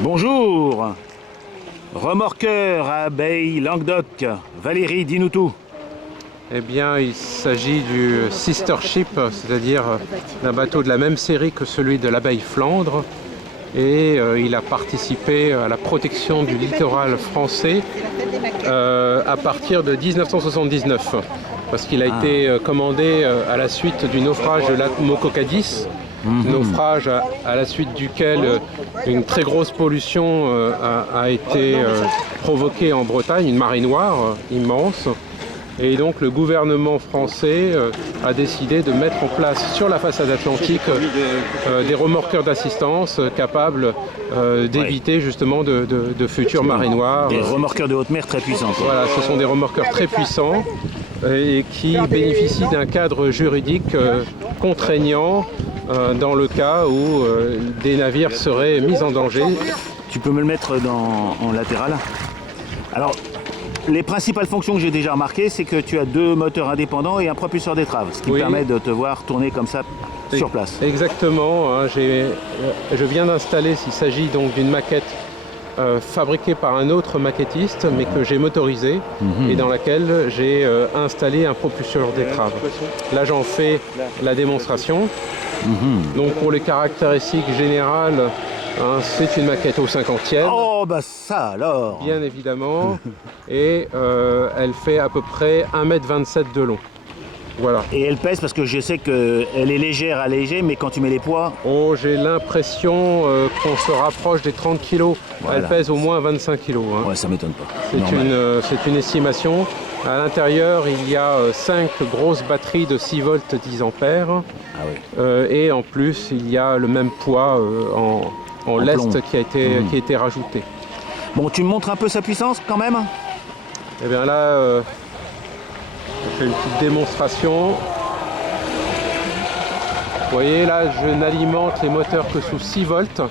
Bonjour, remorqueur à Baye Languedoc. Valérie, dis-nous tout. Eh bien, il s'agit du Sister Ship, c'est-à-dire d'un bateau de la même série que celui de l'Abbaye Flandre. Et il a participé à la protection du littoral français à partir de 1979. Parce qu'il a été commandé à la suite du naufrage de l'Atmo-Cocadis. Naufrage à la suite duquel une très grosse pollution a été provoquée en Bretagne, une marée noire immense. Et donc le gouvernement français a décidé de mettre en place sur la façade atlantique des remorqueurs d'assistance capables d'éviter justement de futures marées noires. Des remorqueurs de haute mer très puissants. Voilà, ce sont des remorqueurs très puissants et qui bénéficient d'un cadre juridique contraignant dans le cas où des navires seraient mis en danger. Tu peux me le mettre en latéral. Alors, les principales fonctions que j'ai déjà remarquées, c'est que tu as deux moteurs indépendants et un propulseur d'étrave, ce qui permet de te voir tourner comme ça sur place. Exactement, hein, je viens d'installer, s'il s'agit donc d'une maquette fabriquée par un autre maquettiste, mais que j'ai motorisée et dans laquelle j'ai installé un propulseur d'étrave. Là, j'en fais la démonstration. Donc pour les caractéristiques générales, hein, c'est une maquette au 50e. Oh bah ça alors. Bien évidemment. Et elle fait à peu près 1,27 m de long. Voilà. Et elle pèse, parce que je sais qu'elle est légère allégée, mais quand tu mets les poids... Oh, j'ai l'impression qu'on se rapproche des 30 kg. Voilà. Elle pèse au moins 25 kg. Hein. Ouais, ça m'étonne pas. C'est une estimation. À l'intérieur, il y a 5 grosses batteries de 6 volts 10 ampères. Ah oui. Et en plus, il y a le même poids en lest qui a été rajouté. Bon, tu me montres un peu sa puissance quand même? Eh bien là, je fais une petite démonstration. Vous voyez, là, je n'alimente les moteurs que sous 6 volts.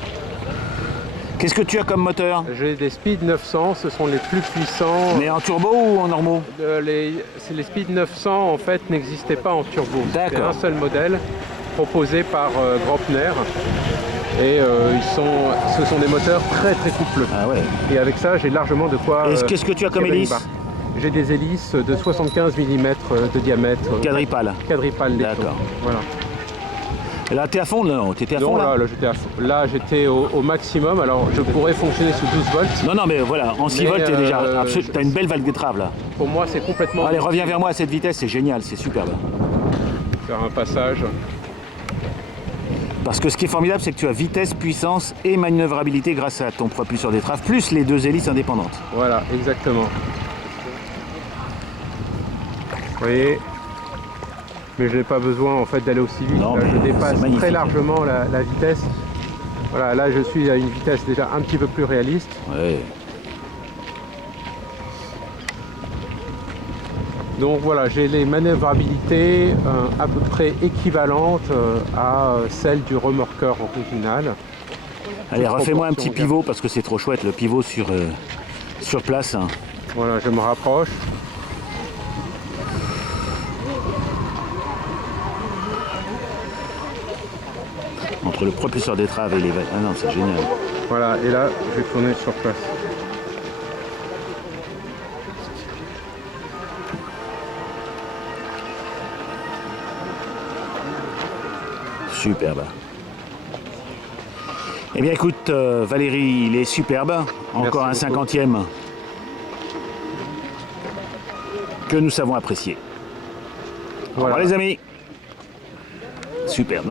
Qu'est-ce que tu as comme moteur? J'ai des Speed 900, ce sont les plus puissants. Mais en turbo ou en normaux? Les Speed 900 en fait n'existaient pas en turbo. C'était un seul modèle proposé par Graupner. Et ce sont des moteurs très coupleux. Ah ouais. Et avec ça, j'ai largement de quoi... Qu'est-ce que tu as comme hélice? J'ai des hélices de 75 mm de diamètre. Quadripale? Quadripale. D'accord. Voilà. Et là, t'es à fond? Non, t'étais à fond là? Là, j'étais au maximum. Alors, je pourrais fonctionner sous 12 volts. Non, mais voilà, en 6 volts, t'es déjà... T'as une belle valve d'étrave là. Pour moi, c'est complètement... Allez, reviens vers moi à cette vitesse, c'est génial, c'est superbe. Faire un passage. Parce que ce qui est formidable, c'est que tu as vitesse, puissance et manœuvrabilité grâce à ton propulseur d'étrave, plus les deux hélices indépendantes. Voilà, exactement. Vous voyez, mais je n'ai pas besoin en fait d'aller aussi vite. Non, là, je dépasse très largement la vitesse. Voilà, là je suis à une vitesse déjà un petit peu plus réaliste. Ouais. Donc voilà, j'ai les manœuvrabilités à peu près équivalentes à celles du remorqueur original. Allez, refais-moi un petit pivot parce que c'est trop chouette le pivot sur place. Hein. Voilà, je me rapproche. Entre le propulseur d'étrave et les... Ah non, c'est génial. Voilà, et là, je vais tourner sur place. Superbe. Eh bien écoute, Valérie, il est superbe. Encore un 50e que nous savons apprécier. Voilà. Au revoir les amis. Superbe.